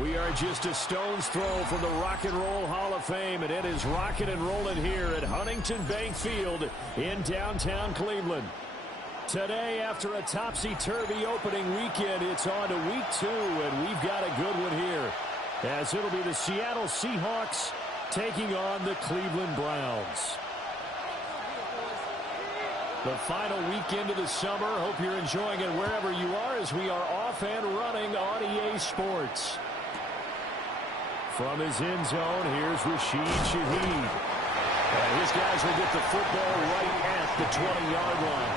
We are just a stone's throw from the Rock and Roll Hall of Fame, and it is rocking and rolling here at Huntington Bank Field in downtown Cleveland. Today, after a topsy-turvy opening weekend, it's on to week 2, and we've got a good one here, as it'll be the Seattle Seahawks taking on the Cleveland Browns. The final weekend of the summer. Hope you're enjoying it wherever you are, as we are off and running on EA Sports. From his end zone, here's Rashid Shaheed. And his guys will get the football right at the 20-yard line.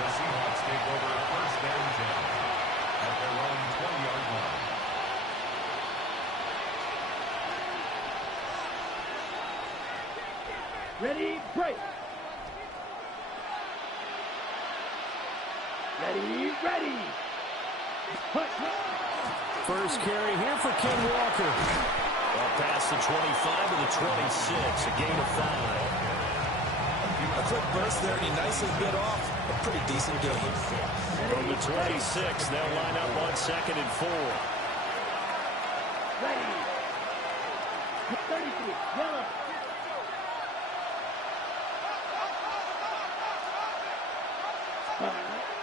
The Seahawks take over first and 10 at their own 20-yard line. Ready, break. Ready. First carry here for Ken Walker. Well, past the 25 to the 26, a gain of 5. A quick burst there, and he nicely bit off a pretty decent game. From the 26, they'll line up on 2nd and 4. Ready. 33, yellow.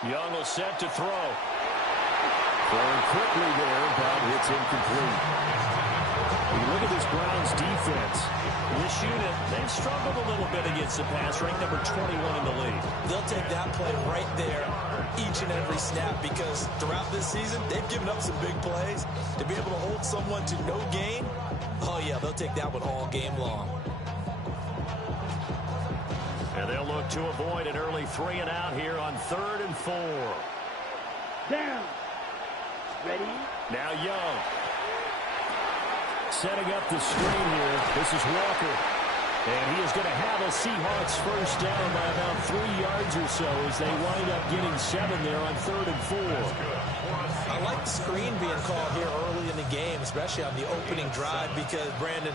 Young will set to throw. Throwing quickly there, but it's incomplete. You look at this Browns defense. This unit, they've struggled a little bit against the pass, ranked number 21 in the league. They'll take that play right there each and every snap, because throughout this season, they've given up some big plays. To be able to hold someone to no gain, oh yeah, they'll take that one all game long. And they'll look to avoid an early 3 and out here on 3rd and 4. Down. Ready. Now Young. Setting up the screen here. This is Walker. And he is going to have a Seahawks first down by about 3 yards or so as they wind up getting 7 there on 3rd and 4. I like the screen being called here early in the game, especially on the opening drive, because, Brandon,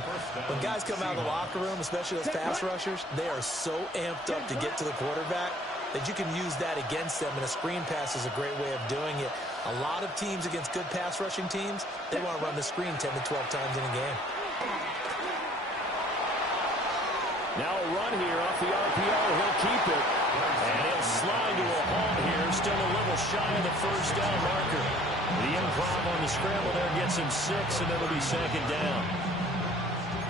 when guys come out of the locker room, especially those pass rushers, they are so amped up to get to the quarterback that you can use that against them, and a screen pass is a great way of doing it. A lot of teams against good pass rushing teams, they want to run the screen 10 to 12 times in a game. Now a run here off the RPO. He'll keep it. And he'll slide to a halt here. Still a little shy of the first down marker. The improv on the scramble there gets him 6, and it'll be 2nd down.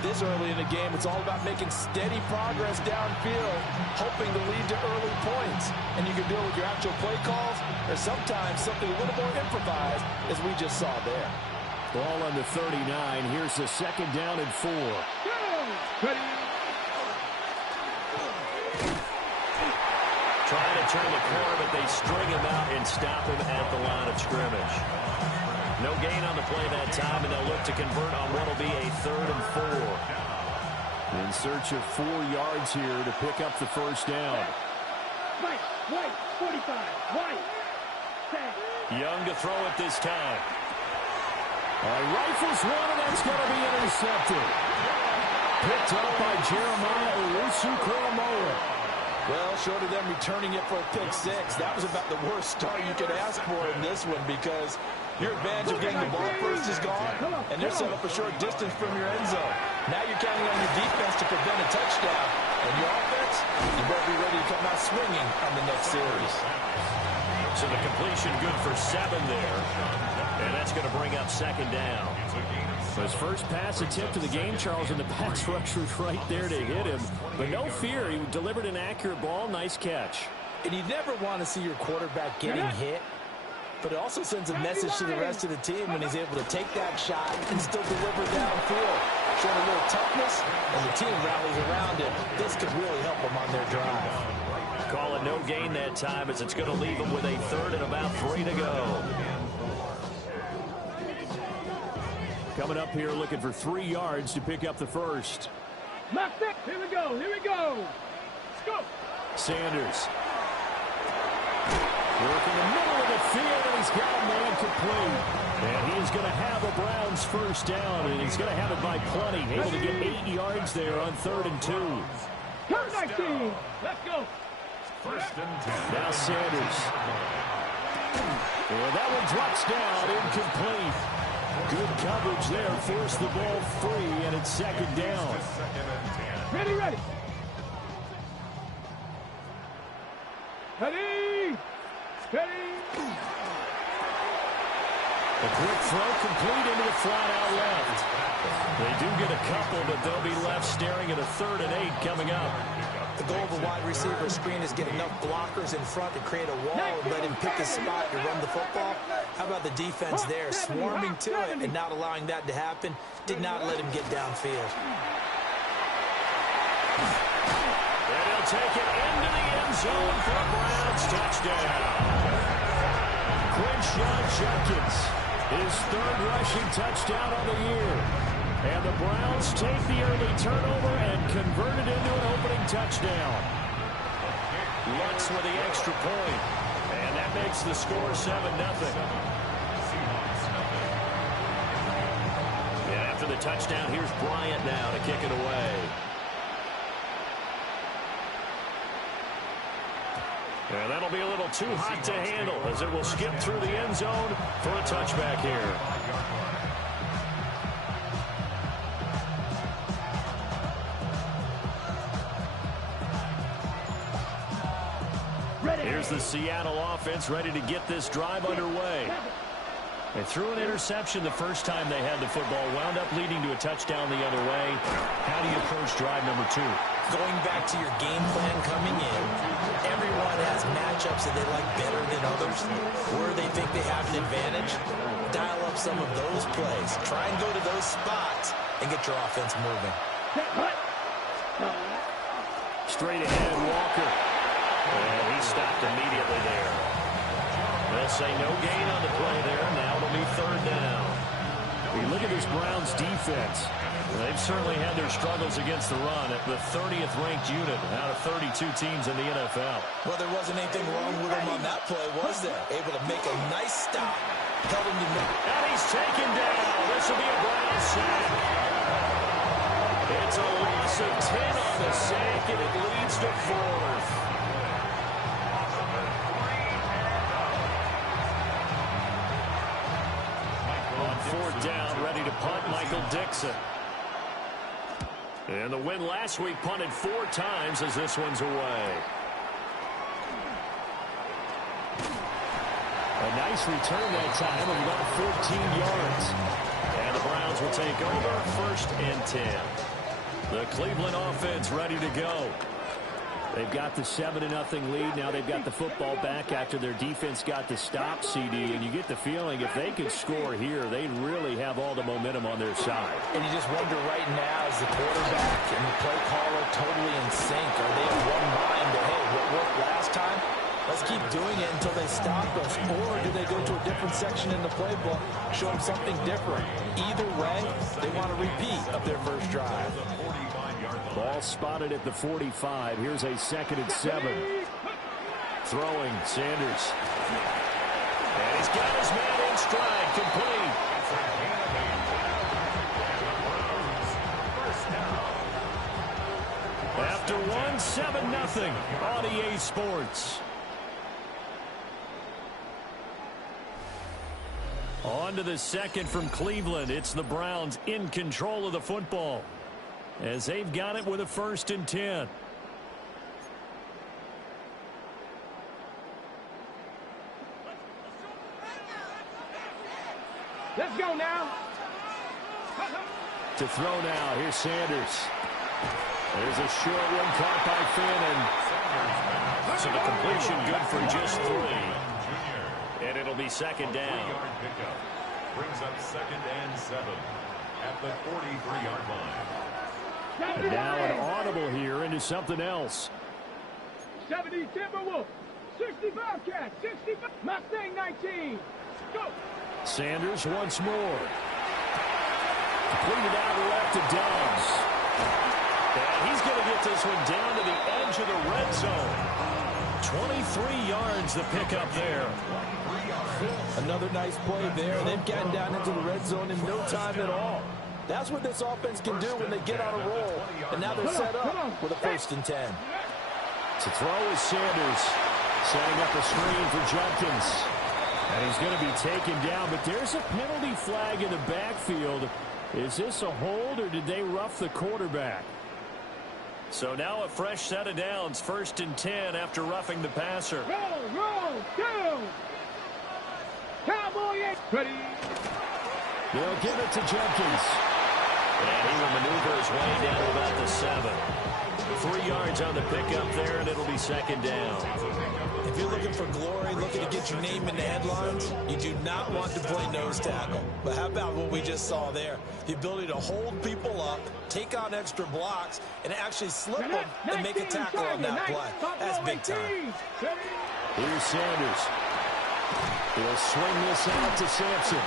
This early in the game, it's all about making steady progress downfield, hoping to lead to early points. And you can do it with your actual play calls, or sometimes something a little more improvised, as we just saw there. Ball on the 39. Here's the 2nd down and 4. Ready. Trying to turn the corner, but they string him out and stop him at the line of scrimmage. No gain on the play that time, and they'll look to convert on what will be a 3rd and 4. In search of 4 yards here to pick up the first down. White, 45, white. Young to throw it this time. Rifles one, and that's going to be intercepted. Picked up by Jeremiah Owusu-Koramoah. Well, short of them returning it for a pick 6, that was about the worst start you could ask for in this one, because your advantage of getting the ball first is gone, and they're set up a short distance from your end zone. Now you're counting on your defense to prevent a touchdown, and your offense, you better be ready to come out swinging on the next series. So the completion good for 7 there, and that's going to bring up 2nd down. His first pass attempt of the game, Charles, and the pass rusher's right there to hit him. But no fear, he delivered an accurate ball. Nice catch. And you never want to see your quarterback getting hit, but it also sends a message to the rest of the team when he's able to take that shot and still deliver downfield. Showing a little toughness, and the team rallies around it. This could really help them on their drive. Call it no gain that time, as it's going to leave them with a 3rd and about 3 to go. Coming up here looking for 3 yards to pick up the first. Mark 6, here we go. Let's go. Sanders. Work in the middle of the field, and he's got a man complete. And he is going to have a Browns first down, and he's going to have it by plenty. Able to get 8 yards there on 3rd and 2. Turn 19. Let's go. First and 10. Now Sanders. And that one drops down, incomplete. Good coverage there. Forced the ball free, and it's second down. Ready, ready. Ready. Ready. A quick throw complete into the flat out left. They do get a couple, but they'll be left staring at a 3rd and 8 coming up. The goal of a wide receiver screen is get enough blockers in front to create a wall and let him pick his spot to run the football. How about the defense there, swarming to it and not allowing that to happen? Did not let him get downfield. And he'll take it into the end zone for a Browns touchdown. Quinshon Judkins, his 3rd rushing touchdown on the year. And the Browns take the early turnover and convert it into an opening touchdown. Lux with the extra point. And that makes the score 7-0. And after the touchdown, here's Bryant now to kick it away. And that'll be a little too hot to handle as it will skip through the end zone for a touchback here. Here's the Seattle offense ready to get this drive underway. They threw an interception the first time they had the football, wound up leading to a touchdown the other way. How do you approach drive number 2? Going back to your game plan coming in, everyone has matchups that they like better than others, where they think they have an advantage. Dial up some of those plays. Try and go to those spots and get your offense moving. Straight ahead, Walker. And he stopped immediately there. They'll say no gain on the play there. Now it'll be 3rd down. You look at this Browns defense. They've certainly had their struggles against the run at the 30th ranked unit out of 32 teams in the NFL. Well, there wasn't anything wrong with him on that play, was there? Able to make a nice stop. Held him to net. And he's taken down. This will be a Browns sack. It's a loss of 10 on the sack, and it leads to 4th. On 4th down, ready to punt, Michael Dixon. And the win last week punted 4 times as this one's away. A nice return that time of about 14 yards. And the Browns will take over 1st and 10. The Cleveland offense ready to go. They've got the 7-0 lead. Now they've got the football back after their defense got the stop, CD. And you get the feeling if they could score here, they'd really have all the momentum on their side. And you just wonder right now, is the quarterback and the play caller totally in sync? Are they in one mind that, hey, what worked last time? Let's keep doing it until they stop us. Or do they go to a different section in the playbook, show them something different? Either way, they want a repeat of their first drive. Ball spotted at the 45. Here's a 2nd and 7. Throwing, Sanders. And he's got his man in stride, complete. After one, 7-0 on EA Sports. On to the 2nd from Cleveland. It's the Browns in control of the football, as they've got it with a 1st and 10. Let's go now. To throw now, here's Sanders. There's a short one caught by Finn. So the completion good for just 3. And it'll be 2nd down. Brings up 2nd and 7 at the 43-yard line. And now an audible here into something else. 70 Timberwolf, 65 Cat, 65 Mustang 19. Go. Sanders once more. Completed out left to Downs. And he's going to get this one down to the edge of the red zone. 23 yards the pickup there. Another nice play there. They've gotten down into the red zone in no time at all. That's what this offense can do when they get on a roll. And now they're set up with a 1st and 10. To throw is Sanders. Setting up a screen for Judkins. And he's going to be taken down, but there's a penalty flag in the backfield. Is this a hold, or did they rough the quarterback? So now a fresh set of downs, 1st and 10 after roughing the passer. Roll, go! Cowboy, ready. They'll give it to Jenkins. And he will maneuver his way down to about the 7. 3 yards on the pickup there, and it'll be 2nd down. If you're looking for glory, looking to get your name in the headlines, you do not want to play nose tackle. But how about what we just saw there? The ability to hold people up, take on extra blocks, and actually slip them and make a tackle on that play. That's big time. Here's Sanders. He'll swing this out to Sampson.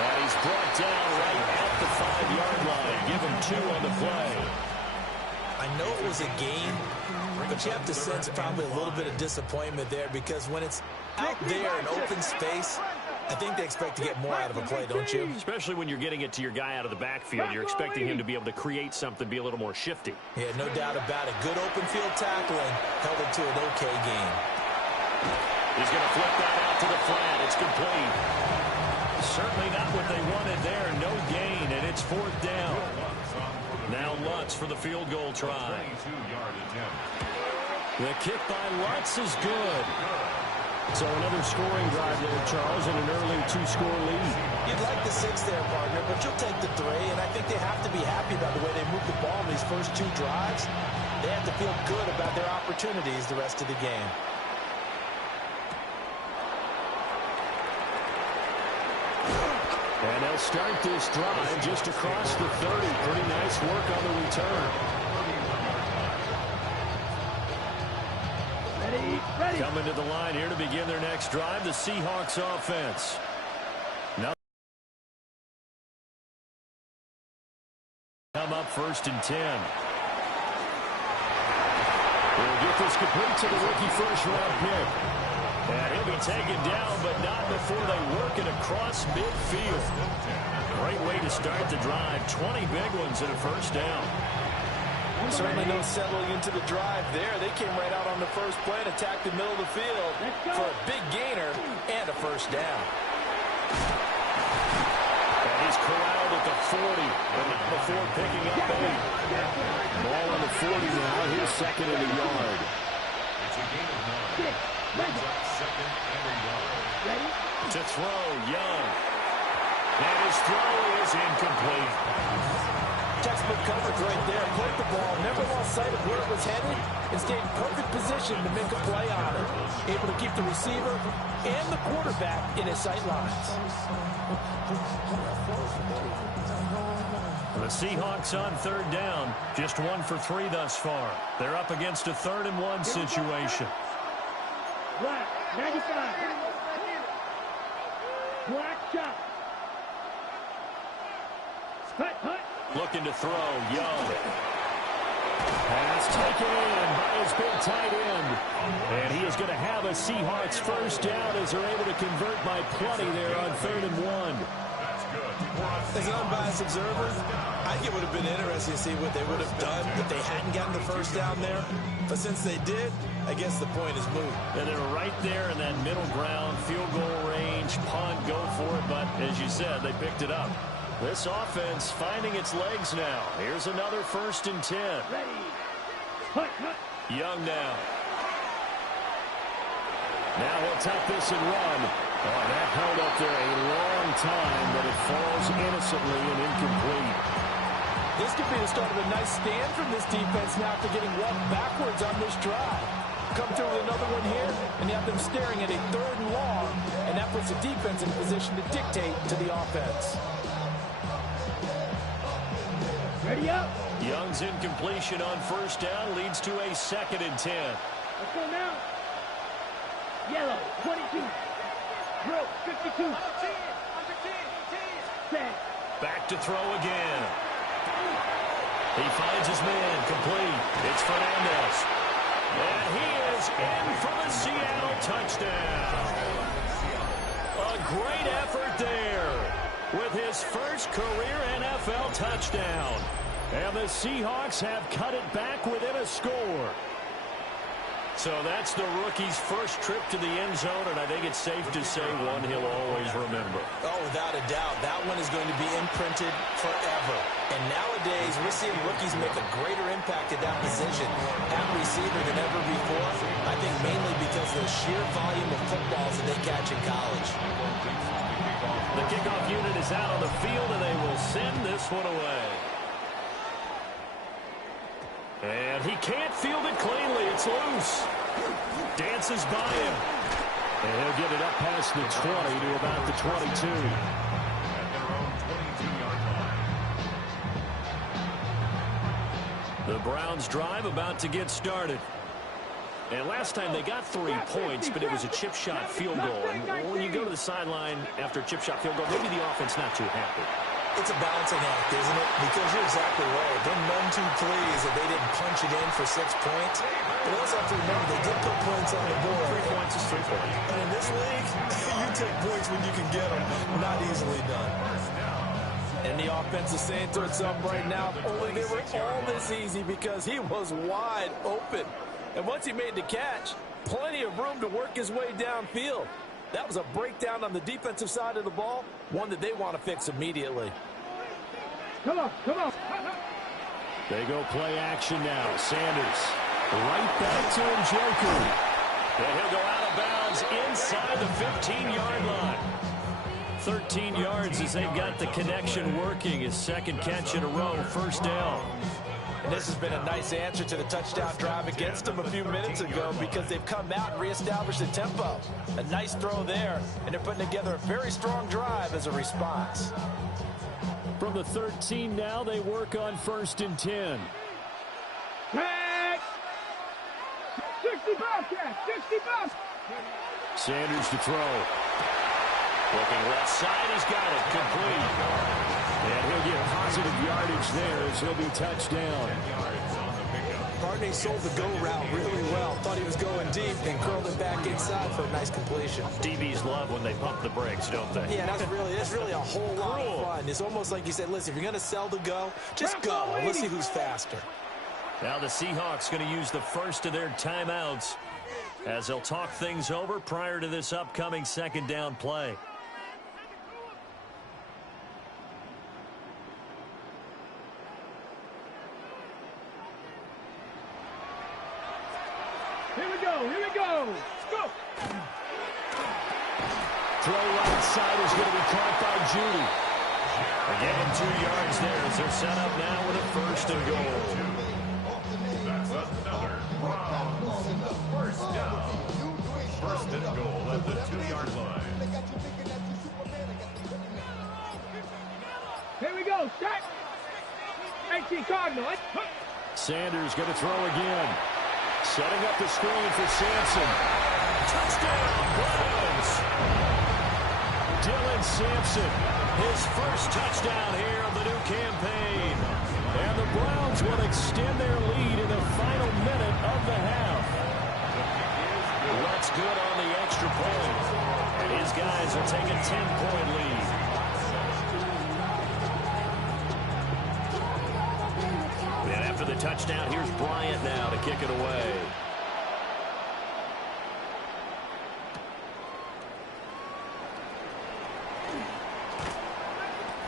And he's brought down right at the 5-yard line. Give him 2 on the play. I know it was a game, but you have to sense probably a little bit of disappointment there, because when it's out there in open space, I think they expect to get more out of a play, don't you? Especially when you're getting it to your guy out of the backfield. You're expecting him to be able to create something, be a little more shifty. Yeah, no doubt about it. Good open field tackling held it to an okay game. He's going to flip that out to the flat. It's complete. Certainly not what they wanted there. No gain, and it's 4th down. Now Lutz for the field goal try. The kick by Lutz is good. So another scoring drive there, Charles, and an early 2-score lead. You'd like the 6 there, partner, but you'll take the 3, and I think they have to be happy about the way they moved the ball in these first 2 drives. They have to feel good about their opportunities the rest of the game. And they'll start this drive just across the 30. Pretty nice work on the return. Ready. Coming to the line here to begin their next drive, the Seahawks offense. Now come up 1st and 10. We'll get this complete to the rookie first-round pick. And he'll be taken down, but not before they work it across midfield. Great way to start the drive. 20 big ones and a 1st down. Certainly no settling into the drive there. They came right out on the first play and attacked the middle of the field for a big gainer and a 1st down. And he's corralled at the 40 before picking up 8. Ball on the 40 now. Here's 2nd and a yard. It's a gain of 9. Brings up 2nd and a yard. To throw, Young. And his throw is incomplete. Textbook coverage right there. Caught the ball, never lost sight of where it was headed, and stayed in perfect position to make a play on it. Able to keep the receiver and the quarterback in his sight lines. The Seahawks on 3rd down. Just 1 for 3 thus far. They're up against a 3rd and 1 situation. Black, 95. Black shot. Hut. Looking to throw, Young. Pass taken in by his big tight end. And he is going to have a Seahawks 1st down as they're able to convert by plenty there on 3rd and 1. As an unbiased observer, I think it would have been interesting to see what they would have done if they hadn't gotten the 1st down there. But since they did, I guess the point is moot. And they're right there in that middle ground, field goal range, punt, go for it. But as you said, they picked it up. This offense finding its legs now. Here's another 1st and 10. Ready. Hut. Young now. Now he'll tuck this and run. Oh, that held up there a long time, but it falls innocently and incomplete. This could be the start of a nice stand from this defense now after getting walked backwards on this drive. Come through with another one here, and you have them staring at a 3rd and long, and that puts the defense in a position to dictate to the offense. Ready up. Young's incompletion on 1st down leads to a 2nd and 10. Let's go now. Yellow, 22. Broke, 52. Set. Back to throw again. He finds his man, complete. It's Fernandez. And he is in for the Seattle touchdown. A great effort there with his first career NFL touchdown. And the Seahawks have cut it back within a score. So that's the rookie's first trip to the end zone, and I think it's safe to say one he'll always remember. Oh, without a doubt. That one is going to be imprinted forever. And nowadays, we're seeing rookies make a greater impact at that position at receiver than ever before. I think mainly because of the sheer volume of footballs that they catch in college. The kickoff unit is out on the field, and they will send this one away. And he can't field it cleanly. It's loose. Dances by him. And he'll get it up past the 20 to about the 22. At their own 22-yard line. The Browns drive about to get started. And last time they got 3 points, but it was a chip shot field goal. And when you go to the sideline after a chip shot field goal, maybe the offense not too happy. It's a balancing act, isn't it? Because you're exactly right. They're none too pleased that they didn't punch it in for 6 points. But also have to remember, they did put points on the board. 3 points is 3 points. And in this league, you take points when you can get them. Not easily done. And the offense is saying to itself right now, only they were all this easy because he was wide open. And once he made the catch, plenty of room to work his way downfield. That was a breakdown on the defensive side of the ball, one that they want to fix immediately. Come on, come on. They go play action now. Sanders right back to Njoku. And he'll go out of bounds inside the 15-yard line. 13 yards as they've got the connection working. His second catch in a row, first down. And this has been a nice answer to the touchdown drive against them a few minutes ago because they've come out and reestablished the tempo. A nice throw there, and they're putting together a very strong drive as a response. From the 13 now, they work on 1st and 10. Tag. 60 Bobcats, 60 Bobcats. Sanders to throw. Looking left side, he's got it, complete. And he'll get positive yardage there as he'll be touchdown. Barney sold the go route really well. Thought he was going deep and curled it back inside for a nice completion. DBs love when they pump the brakes, don't they? Yeah, that's really a whole lot of fun. It's almost like you said, listen, if you're going to sell the go, just go. Let's see who's faster. Now the Seahawks going to use the first of their timeouts as they'll talk things over prior to this upcoming second down play. Here we go, here we go. Let's go. Throw right side is going to be caught by Judy. Again, 2 yards there as they're set up now with a first and goal. That's another first down. First and goal at the 2-yard line. Here we go, set. 18 Cardinal. Sanders going to throw again. Setting up the screen for Sampson. Touchdown, Browns! Dylan Sampson, his first touchdown here of the new campaign. And the Browns will extend their lead in the final minute of the half. That's good on the extra point. And his guys will take a 10-point lead. And after the touchdown, here's Bryant now to kick it away.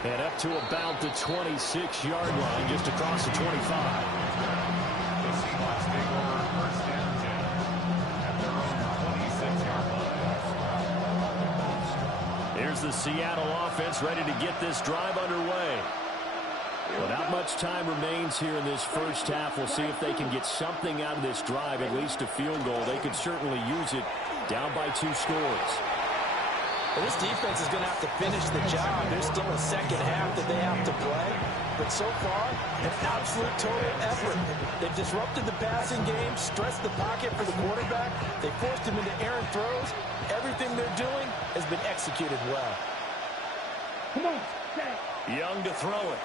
And up to about the 26-yard line, just across the 25. The Seahawks take over 1st and 10 at their own 26-yard line. Here's the Seattle offense ready to get this drive underway. Well, not much time remains here in this first half. We'll see if they can get something out of this drive, at least a field goal. They could certainly use it down by 2 scores. Well, this defense is going to have to finish the job. There's still a second half that they have to play. But so far, an absolute total effort. They've disrupted the passing game, stressed the pocket for the quarterback. They forced him into errant throws. Everything they're doing has been executed well. Come on, set. Young to throw it.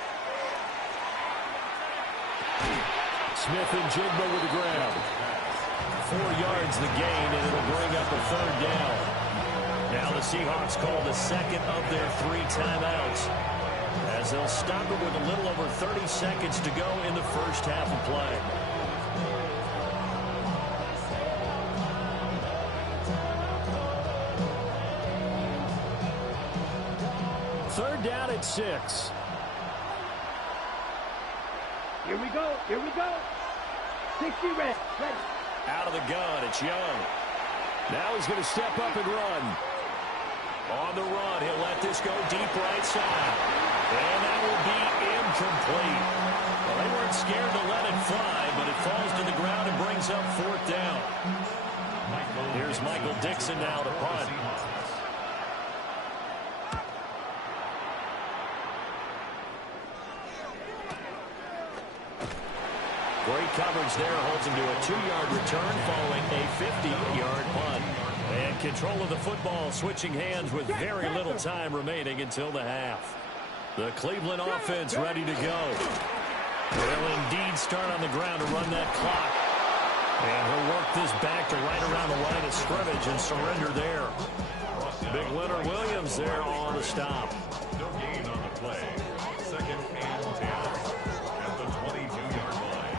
Smith and Jigba with the grab. 4 yards the gain, and it'll bring up a 3rd down. Now the Seahawks call the second of their 3 timeouts as they'll stop it with a little over 30 seconds to go in the first half of play. third down at 6. Here we go. Here we go. 60 ready. Out of the gun, it's Young. Now he's going to step up and run. On the run, he'll let this go deep right side. And that will be incomplete. Well, they weren't scared to let it fly, but it falls to the ground and brings up fourth down. Here's Michael Dixon now to punt. Great coverage there, holds him to a 2-yard return following a 50-yard punt. And control of the football switching hands with very little time remaining until the half. The Cleveland offense ready to go. They'll indeed start on the ground to run that clock. And he'll work this back to right around the line of scrimmage and surrender there. Big Leonard Williams there on the stop. No gain on the play. Second and 10 at the 22-yard line.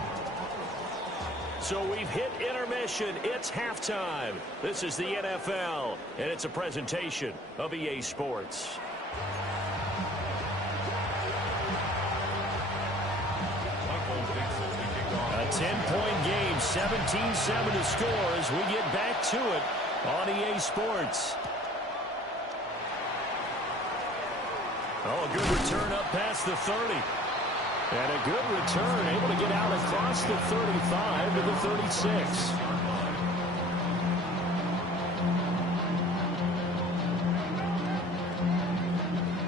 So we've hit intermission. It's halftime. This is the NFL, and it's a presentation of EA Sports. A 10-point game, 17-7 to score as we get back to it on EA Sports. Oh, a good return up past the 30. And a good return, able to get out across the 35 to the 36.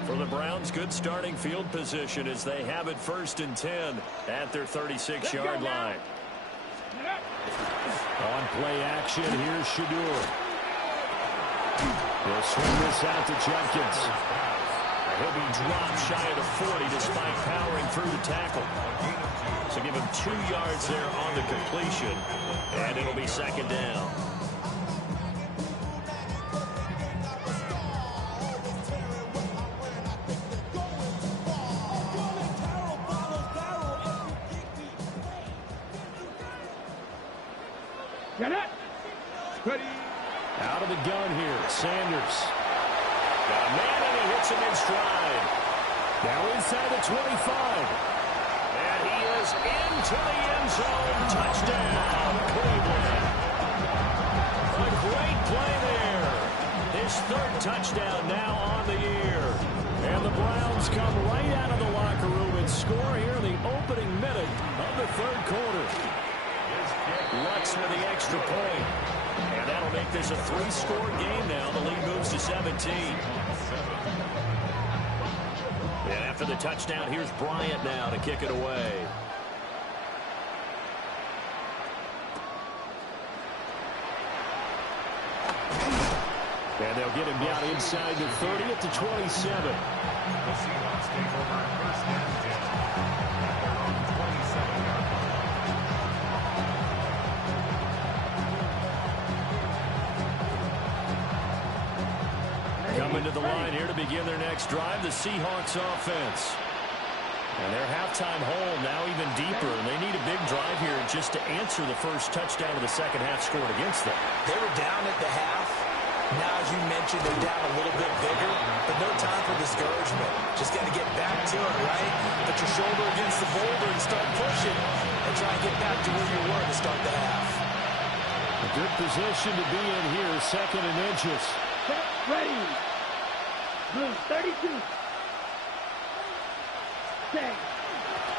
For the Browns, good starting field position as they have it 1st and 10 at their 36-yard line. On play action, here's Shadur. He'll swing this out to Jenkins. He'll be dropped shy of the 40 despite powering through the tackle. So give him 2 yards there on the completion, and it'll be 2nd down. Get it. Ready. Out of the gun here, Sanders. Got a man, and he hits him in stride. Now inside the 25. And he is into the end zone. Touchdown, Cleveland. A great play there. His 3rd touchdown now on the year. And the Browns come right out of the locker room and score here in the opening minute of the 3rd quarter. Lutz with the extra point. And that'll make this a 3-score game now. The lead moves to 17. And after the touchdown, here's Bryant now to kick it away. And they'll get him down inside the 30 at the 27. The Seahawks take over 1st and 10 at their own 27-yard line. Coming to the line here to begin their next drive, the Seahawks offense. And their halftime hole now even deeper, and they need a big drive here just to answer the first touchdown of the second half scored against them. They were down at the half. Now, as you mentioned, they're down a little bit bigger, but no time for discouragement. Just got to get back to it, right? Put your shoulder against the boulder and start pushing and try and get back to where you were to start the half. A good position to be in here, 2nd and inches. Set, ready. Move 32. Set.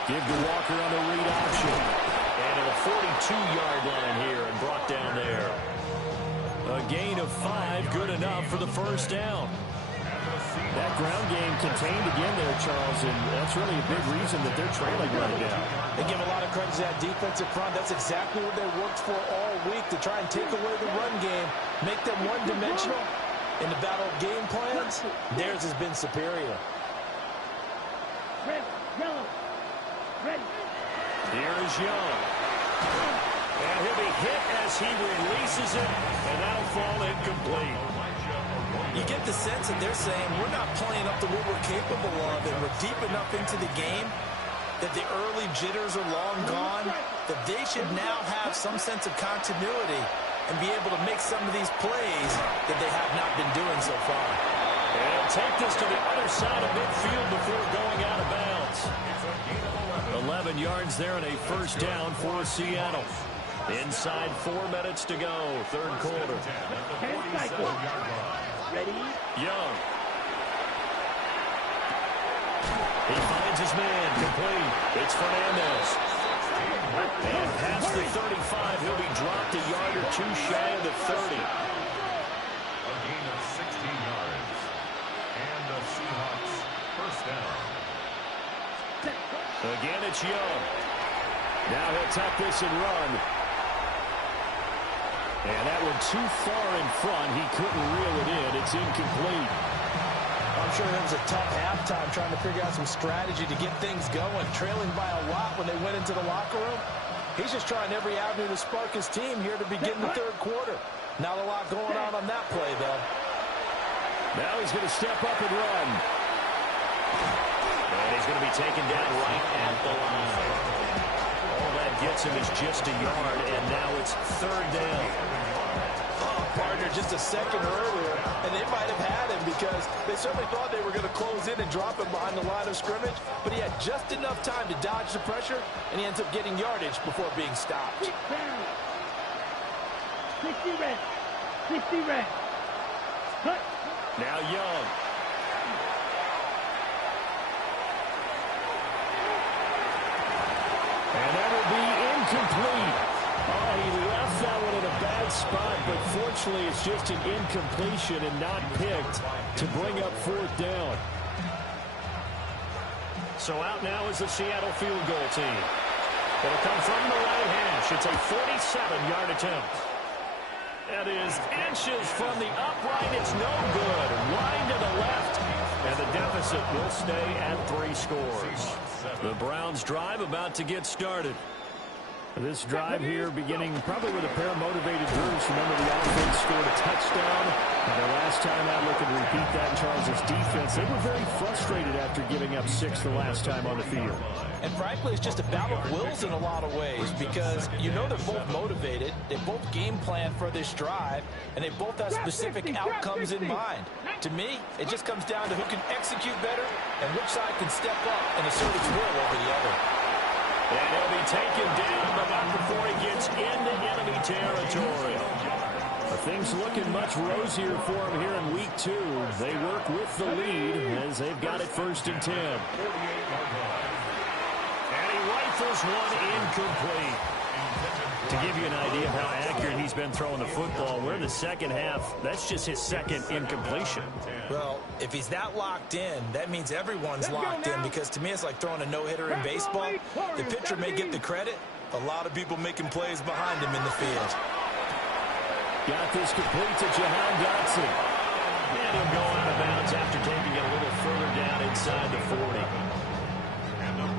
Give to Walker on the read option. And at a 42-yard line here and brought down there. A gain of 5, good enough for the 1st down. That ground game contained again there, Charles, and that's really a big reason that they're trailing right now. They give a lot of credit to that defensive front. That's exactly what they worked for all week, to try and take away the run game, make them one-dimensional. In the battle of game plans, theirs has been superior. Red, yellow. Ready. Here is Young. And he'll be hit as he releases it, and that'll fall incomplete. You get the sense that they're saying we're not playing up to what we're capable of, and we're deep enough into the game that the early jitters are long gone, that they should now have some sense of continuity and be able to make some of these plays that they have not been doing so far. And take this to the other side of midfield before going out of bounds. 11 yards there and a first down for Seattle. Inside 4 minutes to go, third quarter. Ready? Young. He finds his man, complete. It's Fernandez. And past the 35, he'll be dropped a yard or two shy of the 30. A gain of 16 yards. And the Seahawks first down. Again, it's Young. Now he'll tuck this and run. And that one too far in front. He couldn't reel it in. It's incomplete. I'm sure it was a tough halftime trying to figure out some strategy to get things going, trailing by a lot when they went into the locker room. He's just trying every avenue to spark his team here to begin the third quarter. Not a lot going on that play, though. Now he's going to step up and run. And he's going to be taken down right at the line. All that gets him is just a yard, and now it's third down. Partner just a second earlier, and they might have had him because they certainly thought they were going to close in and drop him behind the line of scrimmage, but he had just enough time to dodge the pressure, and he ends up getting yardage before being stopped. 60 red. 60 red. Cut. Now Young. And that will be incomplete. Oh, he left that one in a bad spot, but fortunately it's just an incompletion and not picked to bring up fourth down. So out now is the Seattle field goal team. It'll come from the right hash. It's a 47-yard attempt. That is inches from the upright. It's no good. Wide to the left. And the deficit will stay at 3 scores. The Browns drive about to get started. This drive here beginning probably with a pair of motivated groups. Remember, the offense scored a touchdown. And their last time out, looking to repeat that in Charles' defense. They were very frustrated after giving up 6 the last time on the field. And frankly, it's just a battle of wills in a lot of ways because you know they're both motivated. They both game plan for this drive, and they both have specific outcomes in mind. To me, it just comes down to who can execute better and which side can step up and assert its will over the other. And he'll be taken down, but not before he gets into enemy territory. Things looking much rosier for him here in week 2. They work with the lead as they've got it 1st and 10. And he rifles one incomplete. To give you an idea of how accurate he's been throwing the football, we're in the second half. That's just his second incompletion. Well, if he's that locked in, that means everyone's locked in because to me it's like throwing a no-hitter in baseball. The pitcher may get the credit. A lot of people making plays behind him in the field. Got this complete to Jahan Dotson. And he'll go out of bounds after taking it a little further down inside the 40.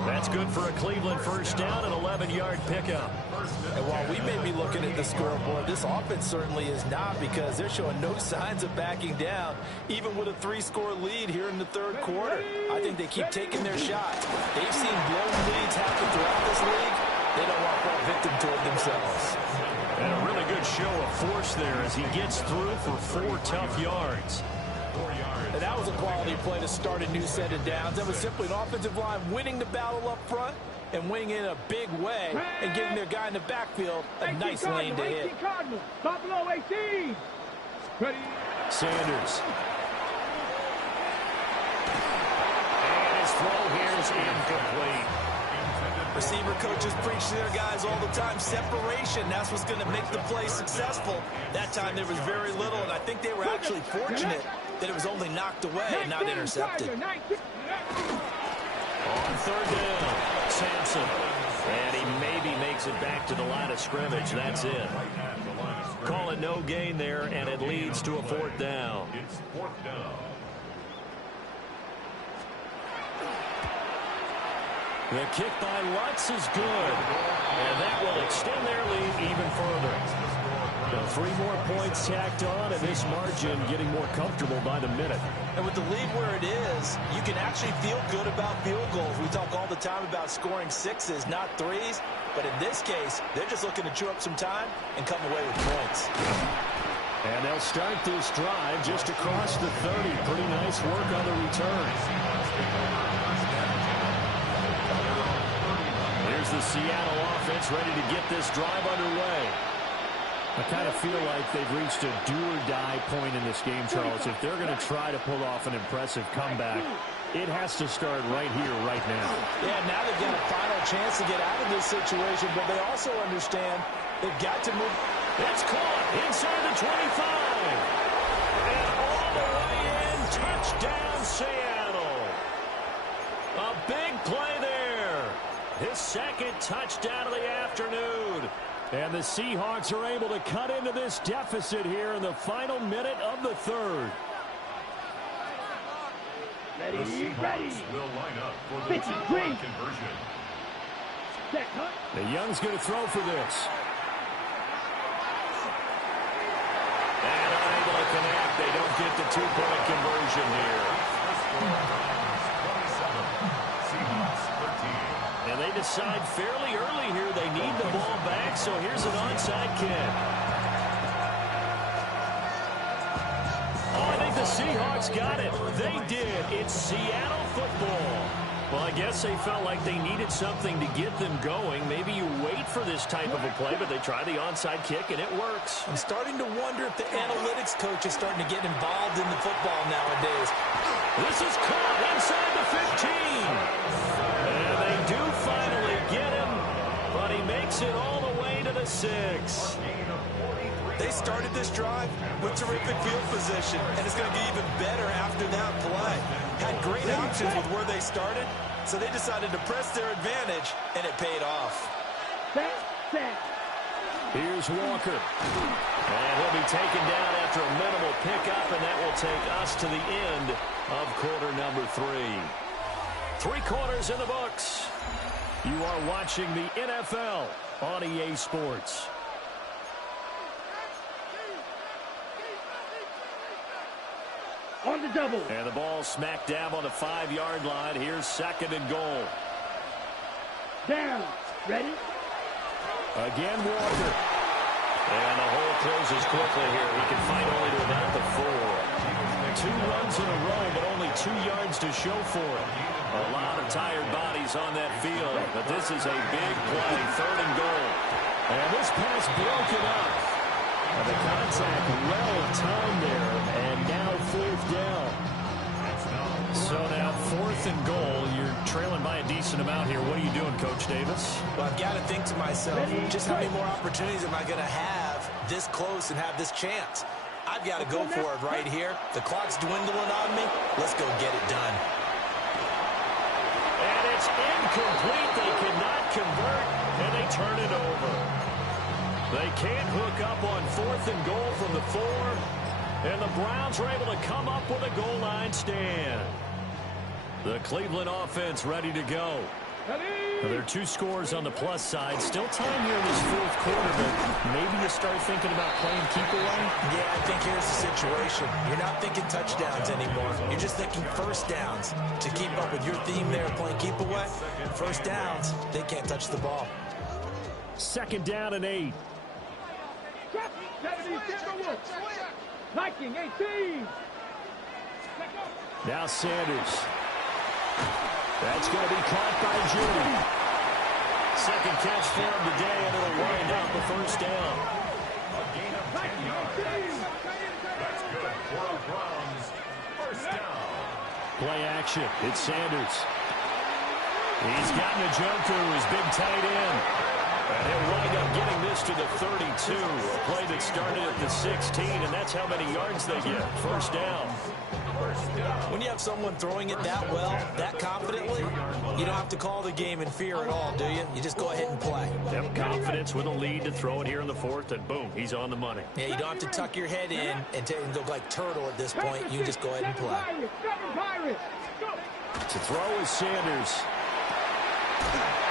That's good for a Cleveland first down, an 11-yard pickup. And while we may be looking at the scoreboard, this offense certainly is not because they're showing no signs of backing down, even with a 3-score lead here in the third quarter. I think they keep taking their shots. They've seen blown leads happen throughout this league. They don't want to fall victim to it themselves. And a really good show of force there as he gets through for 4 tough yards. And that was a quality play to start a new set of downs. That was simply an offensive line winning the battle up front and winning in a big way and giving their guy in the backfield a nice lane to hit. Buffalo 18. Ready. Sanders. And his throw here is incomplete. Receiver coaches preach to their guys all the time. Separation, that's what's going to make the play successful. That time there was very little, and I think they were actually fortunate that it was only knocked away and not intercepted. On third down, Sampson. And he maybe makes it back to the line of scrimmage. That's it. Call it no gain there, and it leads to a 4th down. It's 4th down. The kick by Lutz is good, and that will extend their lead even further. Now 3 more points tacked on, and this margin getting more comfortable by the minute. And with the lead where it is, you can actually feel good about field goals. We talk all the time about scoring 6s, not 3s, but in this case, they're just looking to chew up some time and come away with points. And they'll start this drive just across the 30. Pretty nice work on the return. Here's the Seattle offense ready to get this drive underway. I kind of feel like they've reached a do-or-die point in this game, Charles. If they're going to try to pull off an impressive comeback, it has to start right here, right now. Yeah, now they've got a final chance to get out of this situation, but they also understand they've got to move. It's caught inside the 25. And all the way in, touchdown Seattle. A big play there. His second touchdown of the afternoon. And the Seahawks are able to cut into this deficit here in the final minute of the third. Ready, ready. Will line up for the two-point conversion. The Young's going to throw for this. And unable to connect. They don't get the two-point conversion here. And they decide fairly early here they need the ball back, so here's an onside kick. Oh, I think the Seahawks got it. They did. It's Seattle football. Well, I guess they felt like they needed something to get them going. Maybe you wait for this type of a play, but they try the onside kick, and it works. I'm starting to wonder if the analytics coach is starting to get involved in the football nowadays. This is caught inside the 15. And they do finally get him, but he makes it all the way to the 6. They started this drive with terrific field position, and it's going to get even better after that play. Had great options with where they started, so they decided to press their advantage, and it paid off. Here's Walker. And he'll be taken down after a minimal pickup, and that will take us to the end of quarter number 3. 3 quarters in the books. You are watching the NFL on EA Sports. On the double. And the ball smack dab on the 5-yard line. Here's 2nd and goal. Down. Ready? Again, Walker. And the hole closes quickly here. He can fight only to about the 4. 2 runs in a row, but only 2 yards to show for it. A lot of tired bodies on that field, but this is a big play. 3rd and goal. And this pass broken up. And the contact well timed there, and now 4th down. So now 4th and goal. You're trailing by a decent amount here. What are you doing, Coach Davis? Well, I've got to think to myself, just how many more opportunities am I going to have this close and have this chance? I've got to go for it right here. The clock's dwindling on me. Let's go get it done. And it's incomplete. They cannot convert, and they turn it over. They can't hook up on 4th and goal from the 4, and the Browns are able to come up with a goal line stand. The Cleveland offense ready to go. There are 2 scores on the plus side. Still time here in this 4th quarter, but maybe you start thinking about playing keep away? Yeah, I think here's the situation. You're not thinking touchdowns anymore. You're just thinking first downs. To keep up with your theme there, playing keep away, first downs, they can't touch the ball. 2nd down and 8. Viking 18. Now Sanders. That's going to be caught by Judy. 2nd catch for him today, and it'll wind up the 1st down. A gain of 10 yards. That's good for a Browns 1st down. Play action. It's Sanders. He's gotten a jump through his big tight end. And he'll wind up getting this to the 32. A play that started at the 16, and that's how many yards they get. 1st down. When you have someone throwing it that well, that confidently, you don't have to call the game in fear at all, do you? You just go ahead and play. Yep, confidence with a lead to throw it here in the 4th, and boom, he's on the money. Yeah, you don't have to tuck your head in and go like turtle at this point. You can just go ahead and play. To throw is Sanders.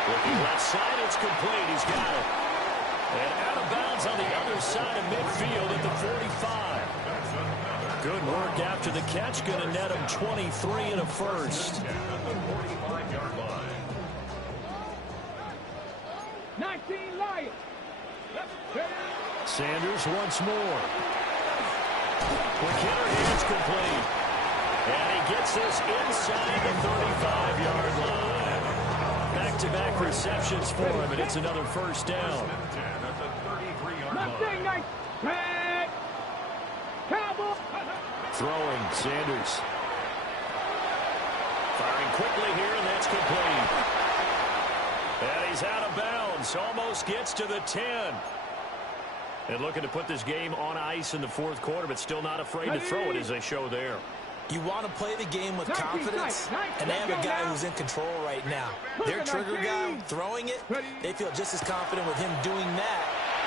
Looking left side, it's complete. He's got it. And out of bounds on the other side of midfield at the 45. Good work after the catch. Going to net him 23 and a 1st. 19 Lions. Sanders once more. McKinnon hands complete. And he gets this inside the 35-yard line. Back-to-back receptions for him, and it's another first down. Throwing, Sanders. Firing quickly here, and that's complete. And he's out of bounds. Almost gets to the 10. And looking to put this game on ice in the fourth quarter, but still not afraid to throw it as they show there. You want to play the game with confidence, and they have a guy who's in control right now. Their trigger guy throwing it, they feel just as confident with him doing that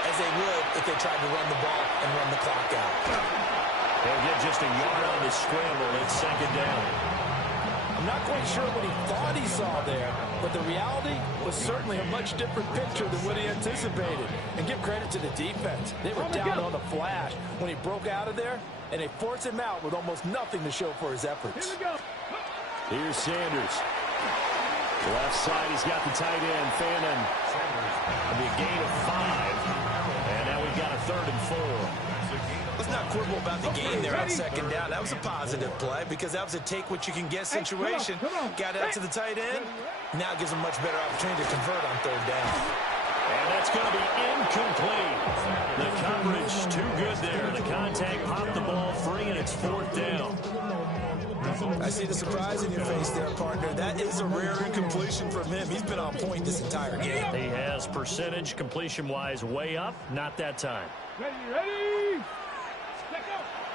as they would if they tried to run the ball and run the clock out. They'll get just a yard on the scramble. It's second down. I'm not quite sure what he thought he saw there, but the reality was certainly a much different picture than what he anticipated. And give credit to the defense. They were down on the flash when he broke out of there, and they forced him out with almost nothing to show for his efforts. Here's Sanders. Left side, he's got the tight end, Fannin. It'll be a gain of 5. And now we've got a 3rd and 4. Let's not quibble about the game there on second down. That was a positive play because that was a take-what-you-can-get situation. Got out to the tight end. Now it gives them much better opportunity to convert on 3rd down. And that's going to be incomplete. The coverage too good there. The contact popped the ball free, and it's 4th down. I see the surprise in your face there, partner. That is a rare incompletion from him. He's been on point this entire game. He has percentage completion-wise way up. Not that time. Ready?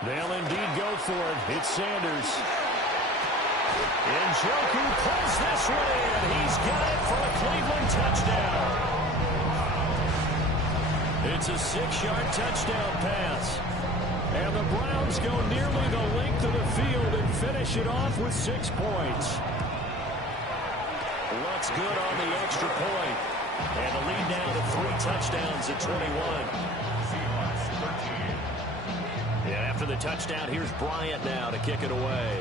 They'll indeed go for it. It's Sanders. Njoku pulls this one in. He's got it for a Cleveland touchdown. It's a 6-yard touchdown pass. And the Browns go nearly the length of the field and finish it off with 6 points. Looks good on the extra point. And the lead now to 3 touchdowns at 21. And after the touchdown, here's Bryant now to kick it away.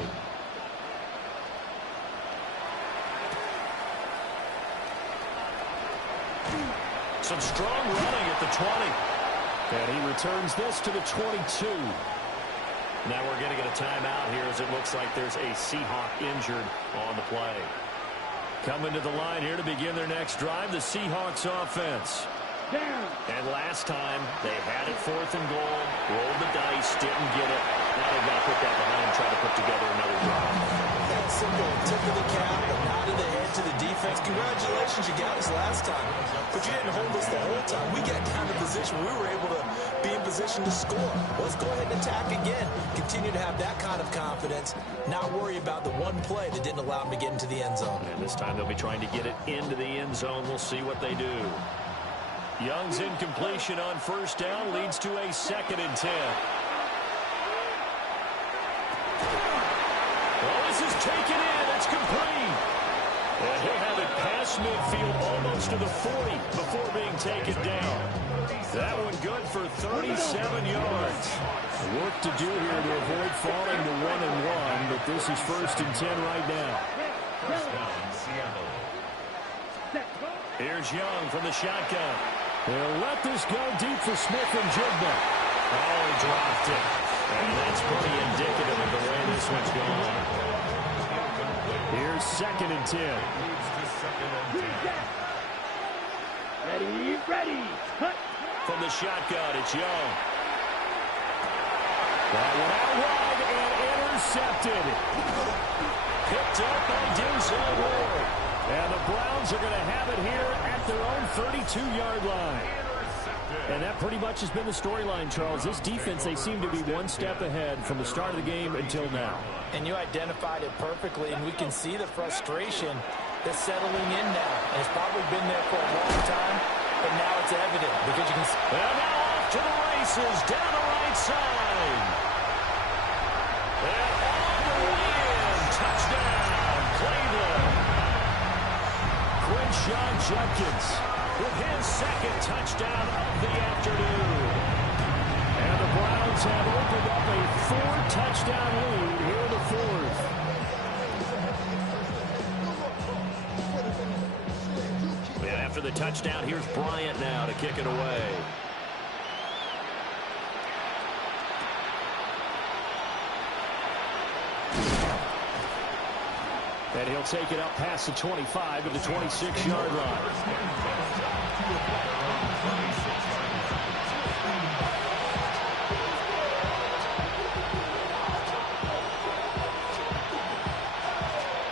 Some strong running at the 20. And he returns this to the 22. Now we're going to get a timeout here as it looks like there's a Seahawk injured on the play. Coming to the line here to begin their next drive, the Seahawks offense. And last time, they had it 4th and goal, rolled the dice, didn't get it. Now they've got to put that behind and try to put together another drive. That simple tip of the cap, a nod of the head to the defense. Congratulations, you got us last time. But you didn't hold us the whole time. We got kind of position. We were able to be in position to score. Let's go ahead and attack again. Continue to have that kind of confidence. Not worry about the one play that didn't allow them to get into the end zone. And this time they'll be trying to get it into the end zone. We'll see what they do. Young's incompletion on 1st down leads to a 2nd and 10. Well, this is taken in. It's complete. And he'll have it past midfield almost to the 40 before being taken down. That one good for 37 yards. Work to do here to avoid falling to 1-1, but this is 1st and 10 right now. Here's Young from the shotgun. They'll let this go deep for Smith and Jigba. Oh, he dropped it. And that's pretty indicative of the way this one's going. Here's 2nd and 10. Ready. From the shotgun, it's Young. That one out wide and intercepted. Picked up by Denzel Ward. And the Browns are going to have it here at their own 32-yard line. And that pretty much has been the storyline, Charles. This defense, they seem to be one step ahead from the start of the game until now. And you identified it perfectly, and we can see the frustration that's settling in now. And it's probably been there for a long time, but now it's evident because you can see. And now off to the races, down the right side. And on the way in, touchdown, Cleveland. Quinshon Judkins with his 2nd touchdown of the afternoon. And the Browns have opened up a 4-touchdown lead here in the 4th. And after the touchdown, here's Bryant now to kick it away. And he'll take it up past the 25 to the 26-yard line.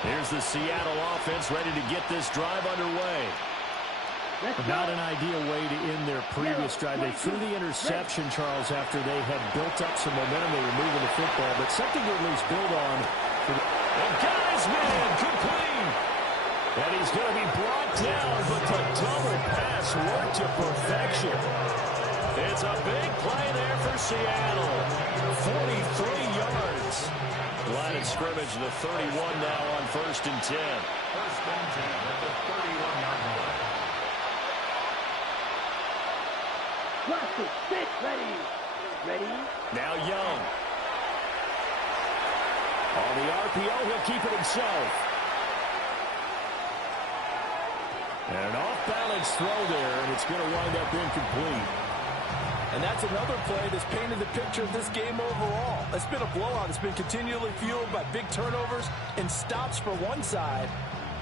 Here's the Seattle offense ready to get this drive underway. Not an ideal way to end their previous drive. They threw the interception, Charles, after they had built up some momentum. They were moving the football, but something to at least build on. And Geisman complete. And he's going to be brought down, but the double pass worked to perfection. It's a big play there for Seattle. 43 yards. Line of scrimmage to the 31 now on 1st and 10. 1st and 10 at the 31-yard line. Ready. Now Young. On the RPO, he'll keep it himself. And an off-balance throw there, and it's going to wind up incomplete. And that's another play that's painted the picture of this game overall. It's been a blowout. It's been continually fueled by big turnovers and stops for one side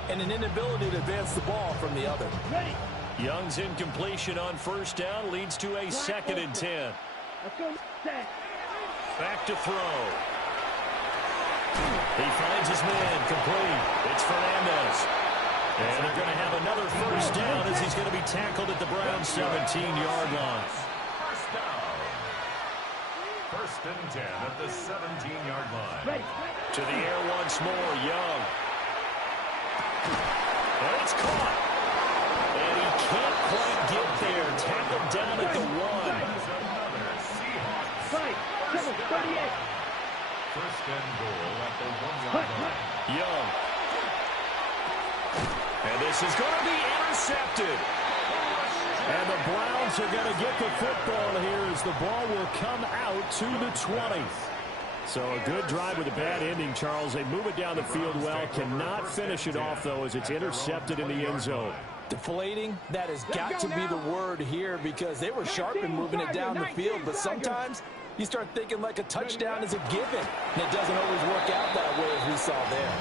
and an inability to advance the ball from the other. Ready. Young's incompletion on 1st down leads to a 2nd and 10. Let's go. Set. Back to throw. He finds his man complete. It's Fernandez. And they're going to have another 1st down as he's going to be tackled at the Browns' 17-yard line. 1st and 10 at the 17-yard line. Ready. To the air once more, Young. And it's caught. And he can't quite get there. Tackled down at the 1. Another Seahawks. Fight. 38. 1st and goal at the 1-yard line. Young. And this is going to be intercepted. And the Browns are going to get the football here as the ball will come out to the 20. So a good drive with a bad ending, Charles. They move it down the field well. Cannot finish it off, though, as it's intercepted in the end zone. Deflating, that has got to be the word here because they were sharp in moving it down the field, but sometimes you start thinking like a touchdown is a given, and it doesn't always work out that way as we saw there.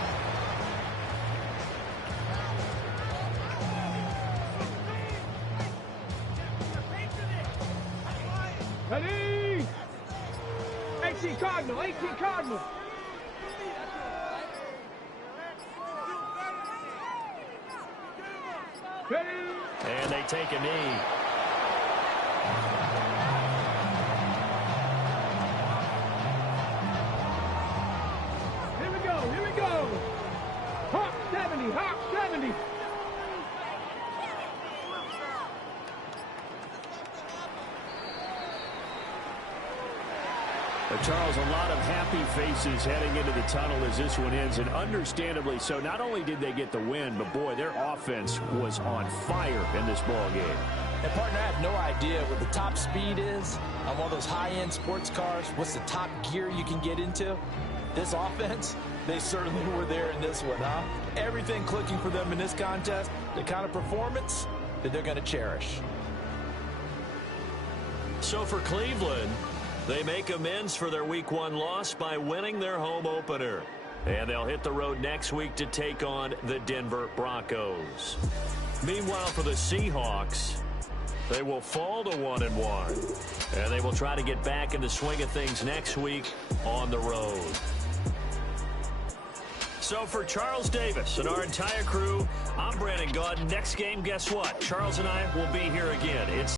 Ready. 18 Cardinal. Ready. And they take a knee. Here we go. Hawk 70. Charles, a lot of happy faces heading into the tunnel as this one ends, and understandably so. Not only did they get the win, but boy, their offense was on fire in this ball game. And partner, I have no idea what the top speed is on one of those high-end sports cars. What's the top gear you can get into? This offense, they certainly were there in this one, huh? Everything clicking for them in this contest, the kind of performance that they're going to cherish. So for Cleveland, they make amends for their Week 1 loss by winning their home opener. And they'll hit the road next week to take on the Denver Broncos. Meanwhile, for the Seahawks, they will fall to 1-1. And they will try to get back in the swing of things next week on the road. So for Charles Davis and our entire crew, I'm Brandon Gaudin. Next game, guess what? Charles and I will be here again. It's